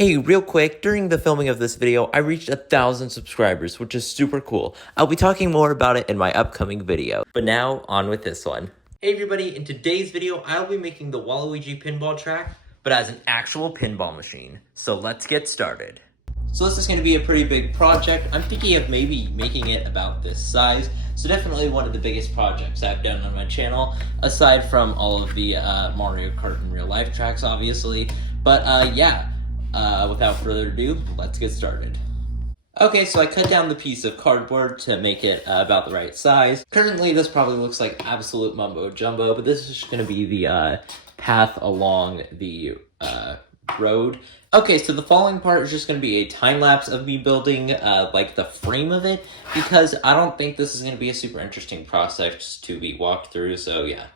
Hey, real quick, during the filming of this video, I reached 1,000 subscribers, which is super cool. I'll be talking more about it in my upcoming video. But now, on with this one. Hey everybody, in today's video, I'll be making the Waluigi Pinball track, but as an actual pinball machine. So let's get started. So this is going to be a pretty big project. I'm thinking of maybe making it about this size. So definitely one of the biggest projects I've done on my channel, aside from all of the Mario Kart in real life tracks, obviously. But yeah. Without further ado, let's get started. Okay, so I cut down the piece of cardboard to make it about the right size. Currently, this probably looks like absolute mumbo jumbo, but this is just going to be the path along the road. Okay, so the following part is just going to be a time-lapse of me building like the frame of it, because I don't think this is going to be a super interesting process to be walked through, so yeah.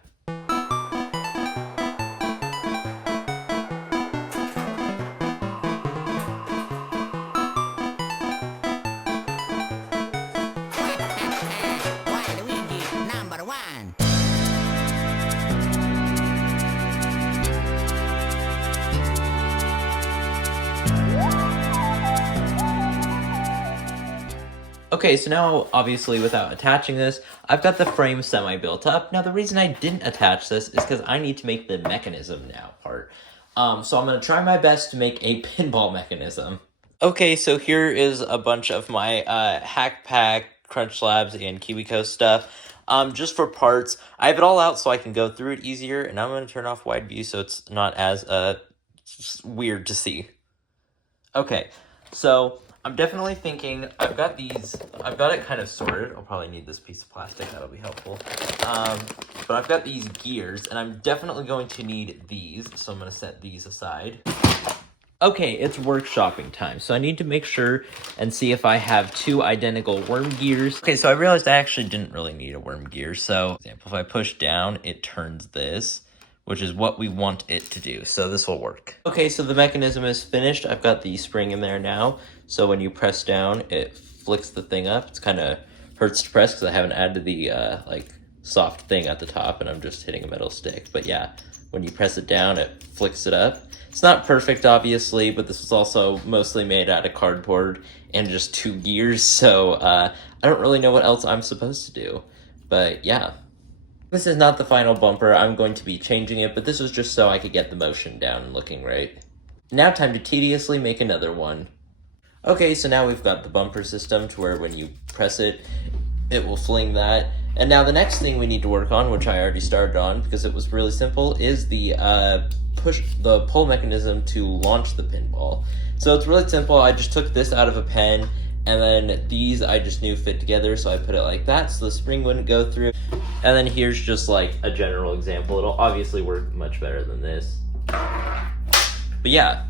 Okay, so now, obviously, without attaching this, I've got the frame semi-built up. Now, the reason I didn't attach this is because I need to make the mechanism now part. So I'm going to try my best to make a pinball mechanism. Okay, so here is a bunch of my Hack Pack, Crunch Labs, and KiwiCo stuff. Just for parts. I have it all out so I can go through it easier, and I'm going to turn off wide view so it's not as weird to see. Okay, so I'm definitely thinking, I've got it kind of sorted. I'll probably need this piece of plastic, that'll be helpful. But I've got these gears, and I'm definitely going to need these, so I'm going to set these aside. Okay, it's workshopping time, so I need to make sure and see if I have two identical worm gears. Okay, so I realized I actually didn't really need a worm gear, so, for example, if I push down, it turns this, which is what we want it to do, so this will work. Okay, so the mechanism is finished. I've got the spring in there now, so when you press down, it flicks the thing up. It's kind of hurts to press because I haven't added the like soft thing at the top, and I'm just hitting a metal stick. But yeah, when you press it down, it flicks it up. It's not perfect, obviously, but this was also mostly made out of cardboard and just two gears, so I don't really know what else I'm supposed to do. But yeah. This is not the final bumper. I'm going to be changing it, but this was just so I could get the motion down and looking right. Now time to tediously make another one. Okay, so now we've got the bumper system to where when you press it, it will fling that. And now the next thing we need to work on, which I already started on because it was really simple, is the pull mechanism to launch the pinball. So it's really simple. I just took this out of a pen, and then these I just knew fit together, so I put it like that so the spring wouldn't go through. And then here's just like a general example. It'll obviously work much better than this. But yeah.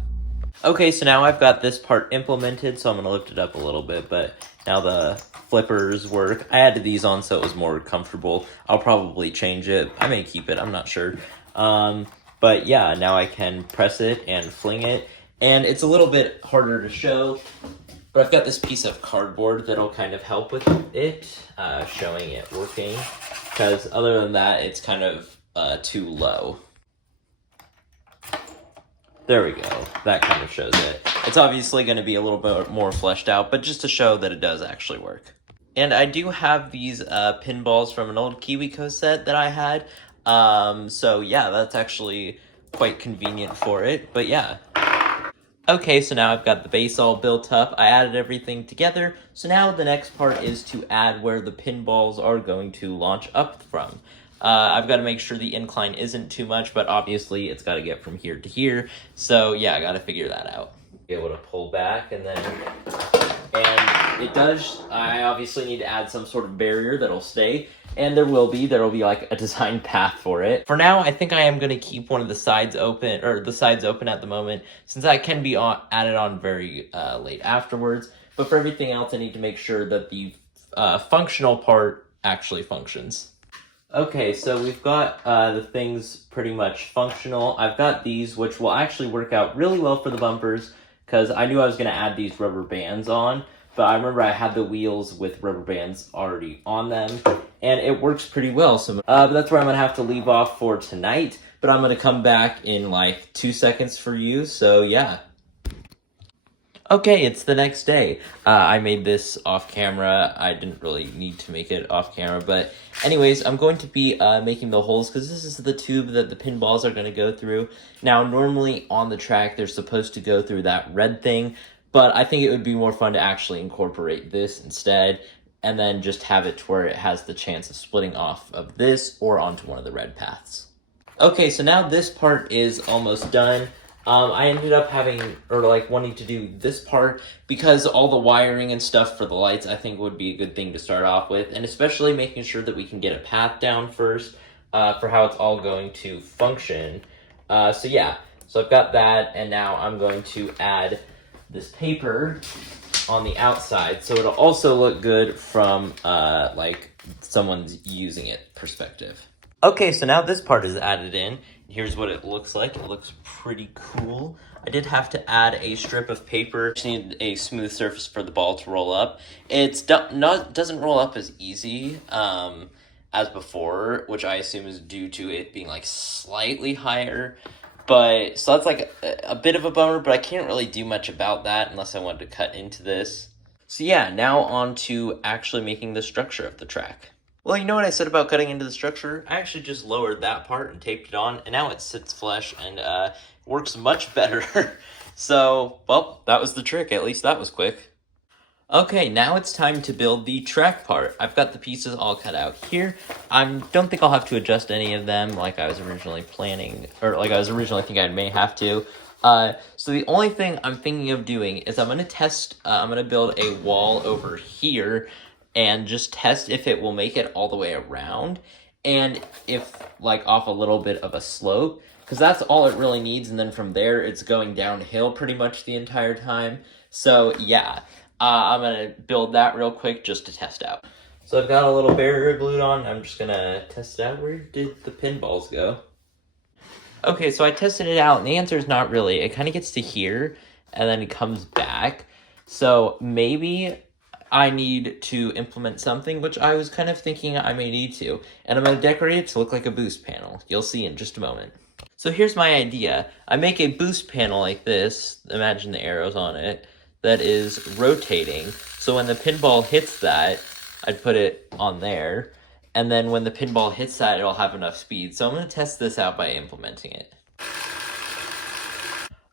Okay, so now I've got this part implemented, so I'm going to lift it up a little bit, but now the flippers work. I added these on so it was more comfortable. I'll probably change it. I may keep it, I'm not sure. But yeah, now I can press it and fling it. And it's a little bit harder to show, but I've got this piece of cardboard that'll kind of help with it, showing it working. Because other than that, it's kind of too low. There we go. That kind of shows it. It's obviously going to be a little bit more fleshed out, but just to show that it does actually work. And I do have these pinballs from an old KiwiCo set that I had. So yeah, that's actually quite convenient for it. But yeah. Okay, so now I've got the base all built up. I added everything together. So now the next part is to add where the pinballs are going to launch up from. I've got to make sure the incline isn't too much, but obviously it's got to get from here to here. So yeah, I got to figure that out. Be able to pull back and it does. I obviously need to add some sort of barrier that'll stay. And there will be like a design path for it. For now, I think I am going to keep one of the sides open, or the sides open at the moment, since that can be added on very late afterwards. But for everything else, I need to make sure that the functional part actually functions. Okay, so we've got the things pretty much functional. I've got these, which will actually work out really well for the bumpers, because I knew I was going to add these rubber bands on. But I remember I had the wheels with rubber bands already on them, and it works pretty well. So but that's where I'm going to have to leave off for tonight, but I'm going to come back in like 2 seconds for you, so yeah. Okay, it's the next day. I made this off camera. I didn't really need to make it off camera, but anyways, I'm going to be making the holes because this is the tube that the pinballs are going to go through. Now, normally on the track, they're supposed to go through that red thing, but I think it would be more fun to actually incorporate this instead, and then just have it to where it has the chance of splitting off of this or onto one of the red paths. Okay, so now this part is almost done. I ended up wanting to do this part because all the wiring and stuff for the lights I think would be a good thing to start off with, and especially making sure that we can get a path down first for how it's all going to function. So I've got that, and now I'm going to add this paper on the outside so it'll also look good from someone's using it perspective. Okay, so now this part is added in. Here's what it looks like. It looks pretty cool. I did have to add a strip of paper. Just need a smooth surface for the ball to roll up. It doesn't roll up as easy as before, which I assume is due to it being like slightly higher. So that's like a bit of a bummer, but I can't really do much about that unless I wanted to cut into this. So yeah, now on to actually making the structure of the track. Well, you know what I said about cutting into the structure? I actually just lowered that part and taped it on, and now it sits flush and works much better. So, well, that was the trick. At least that was quick. Okay, now it's time to build the track part. I've got the pieces all cut out here. I don't think I'll have to adjust any of them like I was originally planning, or like I was originally thinking I may have to. So the only thing I'm thinking of doing is I'm going to build a wall over here and just test if it will make it all the way around, and if off a little bit of a slope, because that's all it really needs, and then from there it's going downhill pretty much the entire time. So yeah, I'm gonna build that real quick just to test out. So I've got a little barrier glued on. I'm just gonna test it out. Where did the pinballs go? Okay, so I tested it out, and the answer is not really. It kind of gets to here, and then it comes back. So maybe I need to implement something, which I was kind of thinking I may need to. And I'm going to decorate it to look like a boost panel. You'll see in just a moment. So here's my idea. I make a boost panel like this. Imagine the arrows on it. That is rotating. So when the pinball hits that, I'd put it on there. And then when the pinball hits that, it'll have enough speed. So I'm going to test this out by implementing it.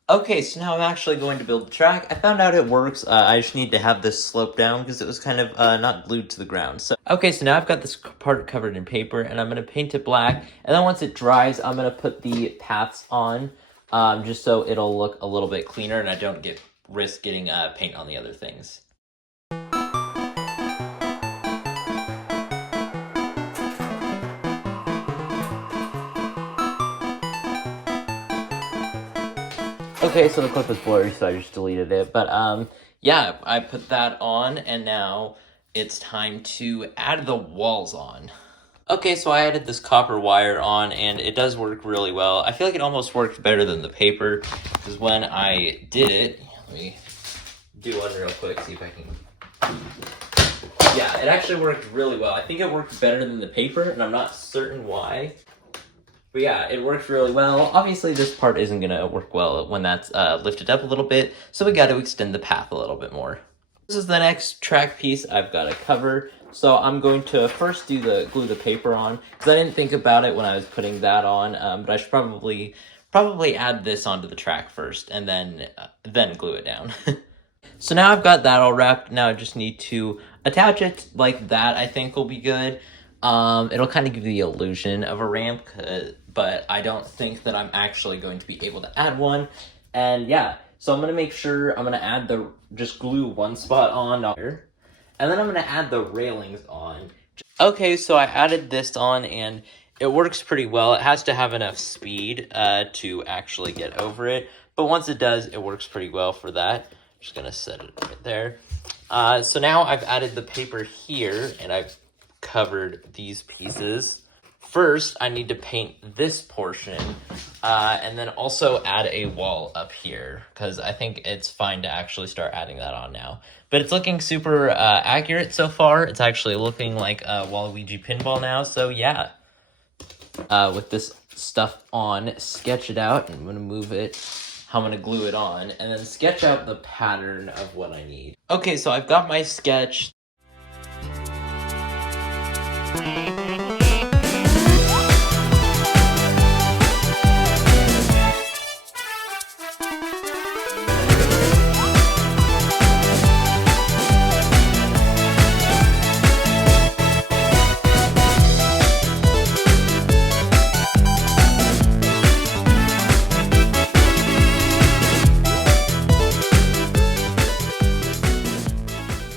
Okay, so now I'm actually going to build the track. I found out it works. I just need to have this slope down because it was kind of not glued to the ground. So now I've got this part covered in paper, and I'm going to paint it black. And then once it dries, I'm going to put the paths on just so it'll look a little bit cleaner and I don't risk getting paint on the other things. Okay, so the clip is blurry, so I just deleted it. But yeah, I put that on, and now it's time to add the walls on. Okay, so I added this copper wire on, and it does work really well. I feel like it almost worked better than the paper, because when I did it, let me do one real quick, see if I can. Yeah, it actually worked really well. I think it worked better than the paper, and I'm not certain why. But yeah, it works really well. Obviously, this part isn't going to work well when that's lifted up a little bit, so we got to extend the path a little bit more. This is the next track piece I've got to cover. So I'm going to first glue the paper on, because I didn't think about it when I was putting that on, but I should probably add this onto the track first, and then glue it down. So now I've got that all wrapped. Now I just need to attach it like that. I think will be good. It'll kind of give the illusion of a ramp, but I don't think that I'm actually going to be able to add one. And yeah, so I'm going to make sure I'm going to just glue one spot on here, and then I'm going to add the railings on. Okay, so I added this on, and it works pretty well. It has to have enough speed to actually get over it, but once it does, it works pretty well for that. Just going to set it right there. So now I've added the paper here, and I've covered these pieces. First, I need to paint this portion, and then also add a wall up here, because I think it's fine to actually start adding that on now. But it's looking super accurate so far. It's actually looking like a Waluigi Pinball now, so yeah. With this stuff on, sketch it out, and I'm going to move it how I'm going to glue it on, and then sketch out the pattern of what I need. Okay, so I've got my sketch.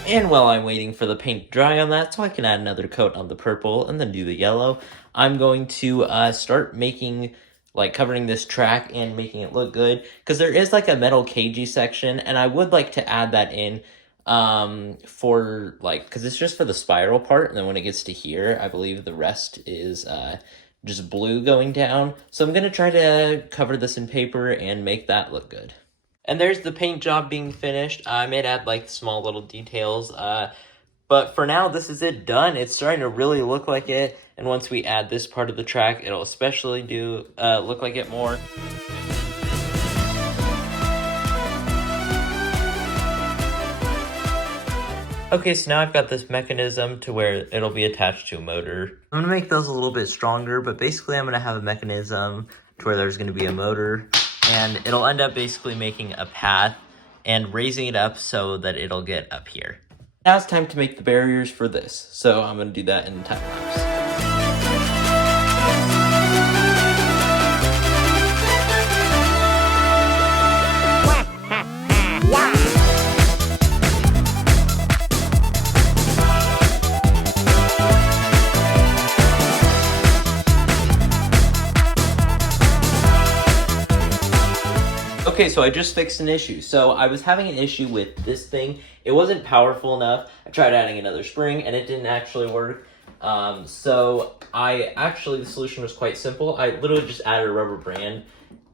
And while I'm waiting for the paint to dry on that, so I can add another coat on the purple and then do the yellow, I'm going to start making, like, covering this track and making it look good. Because there is, like, a metal cagey section, and I would like to add that in for, like, because it's just for the spiral part, and then when it gets to here, I believe the rest is just blue going down. So I'm going to try to cover this in paper and make that look good. And there's the paint job being finished. I may add like small little details, but for now this is it done. It's starting to really look like it, and once we add this part of the track, it'll especially look like it more. Okay, so now I've got this mechanism to where it'll be attached to a motor. I'm gonna make those a little bit stronger, but basically I'm gonna have a mechanism to where there's gonna be a motor, and it'll end up basically making a path and raising it up so that it'll get up here. Now it's time to make the barriers for this, so I'm gonna do that in time lapse. Okay, so I just fixed an issue. So I was having an issue with this thing. It wasn't powerful enough. I tried adding another spring and it didn't actually work. The solution was quite simple. I literally just added a rubber band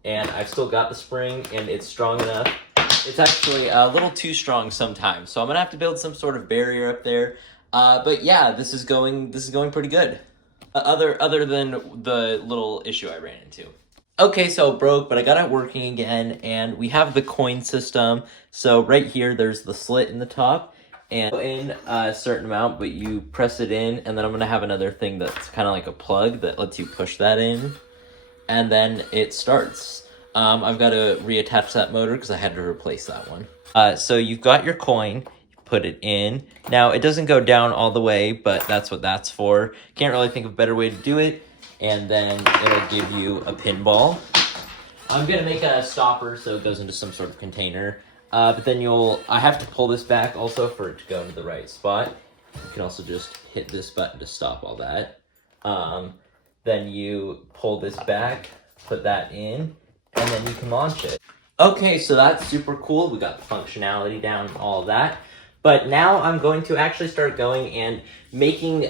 and I've still got the spring and it's strong enough. It's actually a little too strong sometimes. So I'm gonna have to build some sort of barrier up there. But yeah, this is going pretty good. Other than the little issue I ran into. Okay, so it broke, but I got it working again, and we have the coin system. So right here, there's the slit in the top, and in a certain amount, but you press it in, and then I'm gonna have another thing that's kind of like a plug that lets you push that in, and then it starts. I've got to reattach that motor because I had to replace that one. So you've got your coin, you put it in. Now, it doesn't go down all the way, but that's what that's for. Can't really think of a better way to do it. And then it'll give you a pinball. I'm gonna make a stopper so it goes into some sort of container. But then I have to pull this back also for it to go into the right spot. You can also just hit this button to stop all that. Then you pull this back, put that in, and then you can launch it. Okay, so that's super cool. We got the functionality down and all of that. But now I'm going to actually start going and making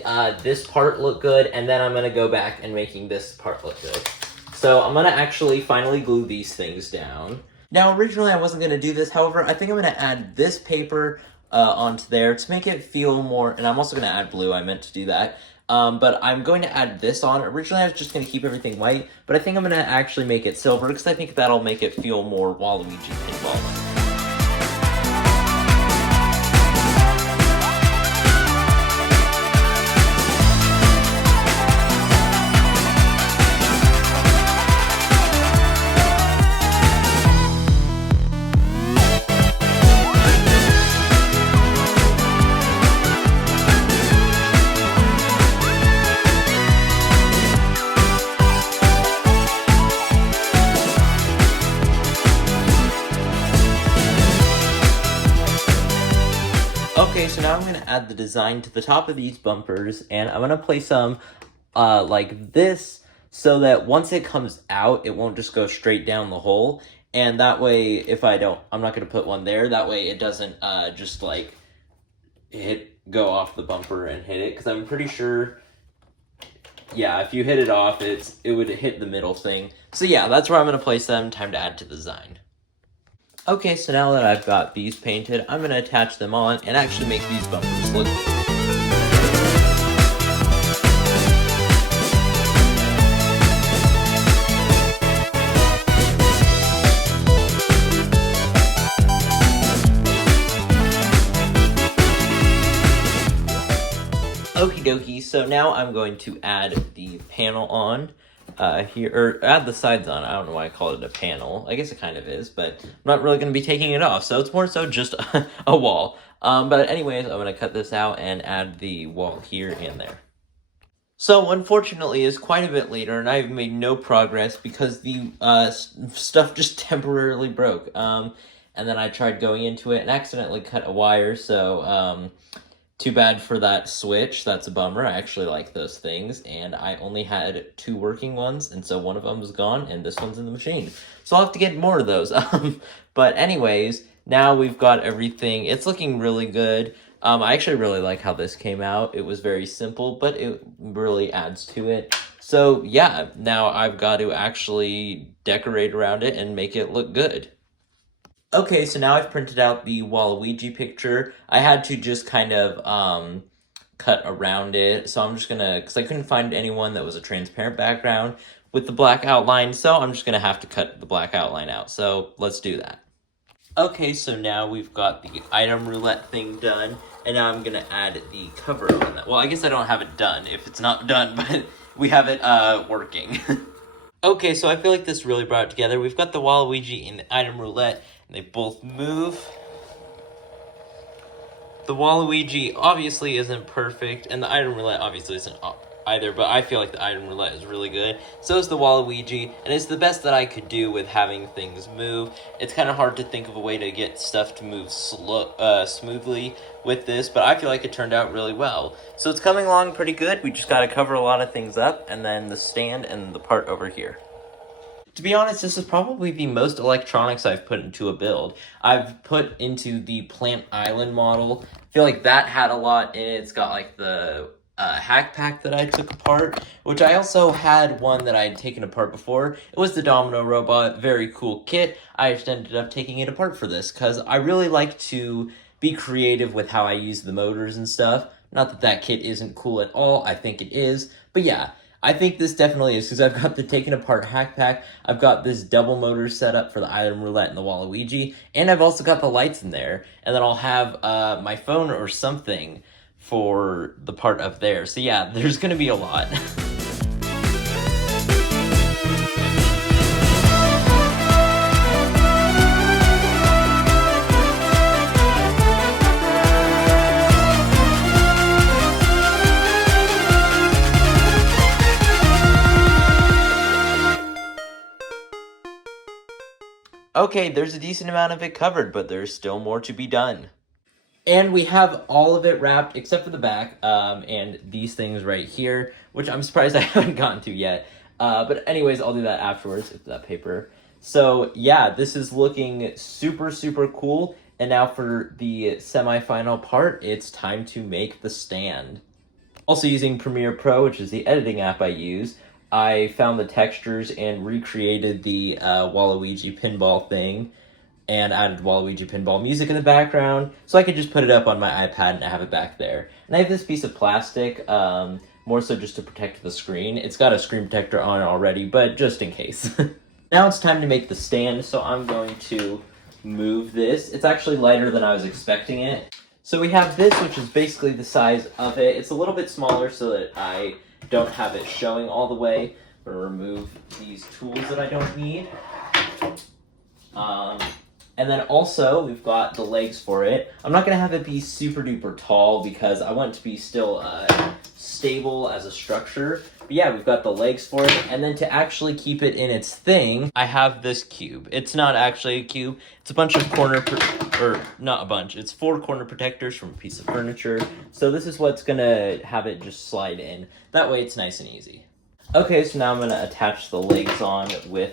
this part look good, and then I'm going to go back and making this part look good. So I'm going to actually finally glue these things down. Now, originally I wasn't going to do this, however, I think I'm going to add this paper onto there to make it feel more, and I'm also going to add blue, I meant to do that. But I'm going to add this on. Originally I was just going to keep everything white, but I think I'm going to actually make it silver, because I think that'll make it feel more Waluigi Pinball. Okay, so now I'm going to add the design to the top of these bumpers, and I'm going to place them like this, so that once it comes out, it won't just go straight down the hole, and that way, I'm not going to put one there, that way it doesn't just like go off the bumper and hit it, because I'm pretty sure, yeah, if you hit it off, it would hit the middle thing. So yeah, that's where I'm going to place them. Time to add to the design. Okay, so now that I've got these painted, I'm going to attach them on and actually make these bumpers look good. dokie, so now I'm going to add the panel on here, or add the sides on. I don't know why I call it a panel. I guess it kind of is, but I'm not really going to be taking it off, so it's more so just a wall. But anyways, I'm going to cut this out and add the wall here and there. So, unfortunately, it's quite a bit later, and I've made no progress because the stuff just temporarily broke. And then I tried going into it and accidentally cut a wire, so too bad for that switch. That's a bummer. I actually like those things, and I only had 2 working ones, and so one of them was gone, and this one's in the machine. So I'll have to get more of those. But anyways, now we've got everything. It's looking really good. I actually really like how this came out. It was very simple, but it really adds to it. So yeah, now I've got to actually decorate around it and make it look good. Okay, so now I've printed out the Waluigi picture. I had to just kind of cut around it, so I'm just gonna, because I couldn't find anyone that was a transparent background with the black outline, so I'm just gonna have to cut the black outline out. So let's do that. Okay, so now we've got the item roulette thing done, and now I'm gonna add the cover on that. Well, I guess I don't have it done if it's not done, but we have it working. Okay, so I feel like this really brought it together. We've got the Waluigi and the item roulette, and they both move. The Waluigi obviously isn't perfect, and the item roulette obviously isn't either, but I feel like the item roulette is really good. So is the Waluigi, and it's the best that I could do with having things move. It's kind of hard to think of a way to get stuff to move smoothly with this, but I feel like it turned out really well. So it's coming along pretty good. We just got to cover a lot of things up, and then the stand and the part over here. To be honest, this is probably the most electronics I've put into a build. I've put into the Plant Island model. I feel like that had a lot in it. It's got like the hack pack that I took apart, which I also had one that I had taken apart before. It was the Domino Robot, very cool kit. I just ended up taking it apart for this because I really like to be creative with how I use the motors and stuff. Not that that kit isn't cool at all, I think it is, but yeah, I think this definitely is because I've got the taken apart hack pack, I've got this double motor set up for the item roulette and the Waluigi, and I've also got the lights in there, and then I'll have my phone or something for the part up there. So yeah, there's gonna be a lot. Okay, there's a decent amount of it covered, but there's still more to be done. And we have all of it wrapped except for the back, and these things right here, which I'm surprised I haven't gotten to yet. But anyways, I'll do that afterwards, if that paper. So yeah, this is looking super, super cool. And now for the semi-final part, it's time to make the stand. Also using Premiere Pro, which is the editing app I use, I found the textures and recreated the Waluigi Pinball thing, and added Waluigi Pinball music in the background, so I could just put it up on my iPad and have it back there. And I have this piece of plastic, more so just to protect the screen. It's got a screen protector on it already, but just in case. Now it's time to make the stand, so I'm going to move this. It's actually lighter than I was expecting it. So we have this, which is basically the size of it. It's a little bit smaller so that I don't have it showing all the way. I'm gonna remove these tools that I don't need. And then also, we've got the legs for it. I'm not going to have it be super duper tall because I want it to be still stable as a structure. But yeah, we've got the legs for it. And then to actually keep it in its thing, I have this cube. It's not actually a cube. It's a bunch of not a bunch. It's 4 corner protectors from a piece of furniture. So this is what's going to have it just slide in. That way it's nice and easy. Okay, so now I'm going to attach the legs on with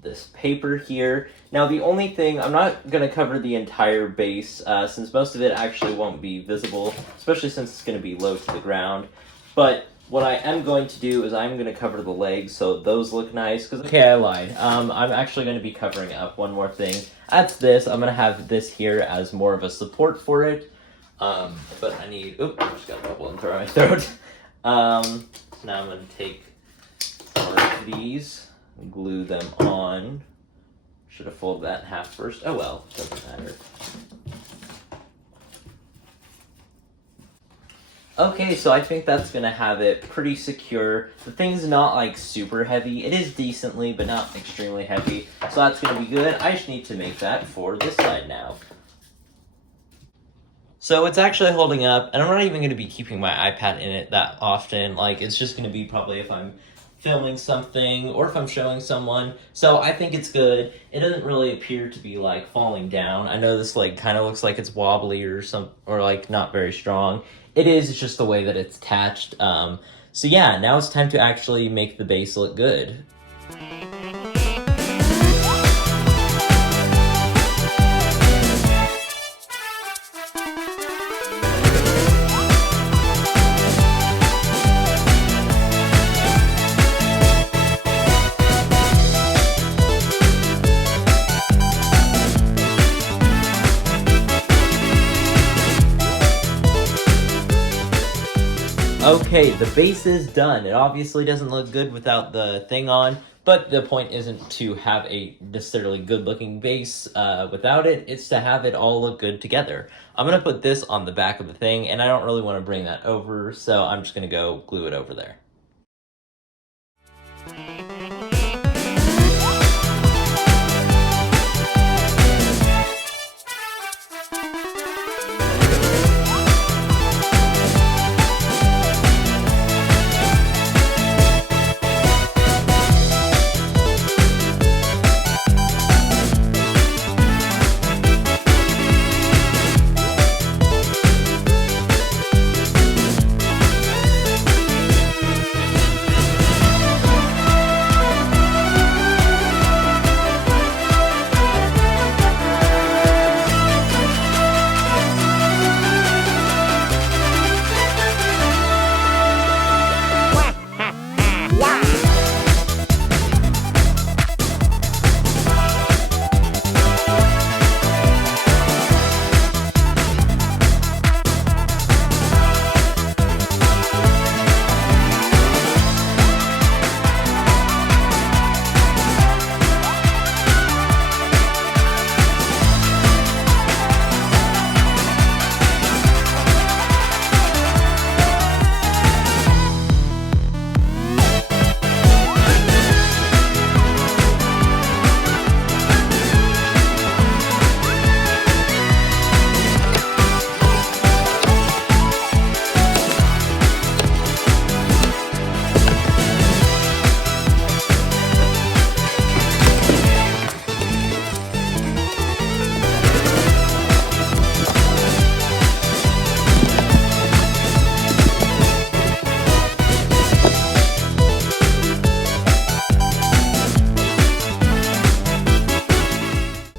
this paper here. Now the only thing, I'm not going to cover the entire base since most of it actually won't be visible, especially since it's going to be low to the ground. But what I am going to do is I'm going to cover the legs so those look nice. Okay, I lied. I'm actually going to be covering up one more thing. That's this. I'm going to have this here as more of a support for it. But I need, oops, I just got a bubble in my throat. So now I'm going to take one of these, glue them on. Should have folded that in half first. Oh well, doesn't matter. Okay, so I think that's gonna have it pretty secure. The thing's not like super heavy. It is decently, but not extremely heavy. So that's gonna be good. I just need to make that for this side now. So it's actually holding up, and I'm not even gonna be keeping my iPad in it that often. Like, it's just gonna be probably if I'm filming something or if I'm showing someone. So I think it's good. It doesn't really appear to be like falling down. I know this like kind of looks like it's wobbly or like not very strong. It is, it's just the way that it's attached. So yeah, now it's time to actually make the base look good. Okay, the base is done. It obviously doesn't look good without the thing on, but the point isn't to have a necessarily good-looking base without it. It's to have it all look good together. I'm going to put this on the back of the thing, and I don't really want to bring that over, so I'm just going to go glue it over there.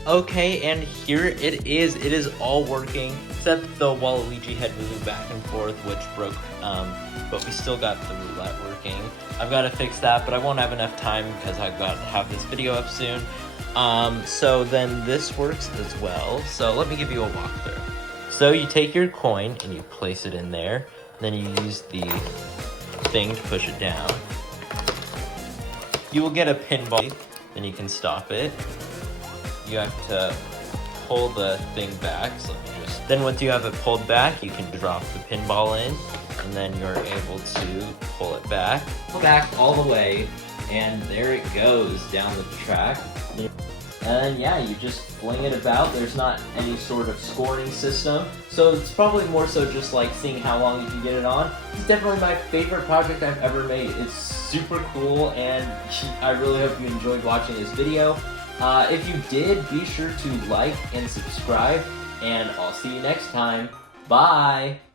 Okay, and here it is. It is all working, except the Waluigi head moving back and forth, which broke, but we still got the roulette working. I've got to fix that, but I won't have enough time because I've got to have this video up soon. So then this works as well. So let me give you a walkthrough. So you take your coin and you place it in there, then you use the thing to push it down. You will get a pinball, then you can stop it. You have to pull the thing back, so then once you have it pulled back, you can drop the pinball in, and then you're able to pull it back all the way, and there it goes down the track. And yeah, you just fling it about. There's not any sort of scoring system, so it's probably more so just like seeing how long you can get it on. It's definitely my favorite project I've ever made. It's super cool, and I really hope you enjoyed watching this video. If you did, be sure to like and subscribe, and I'll see you next time. Bye!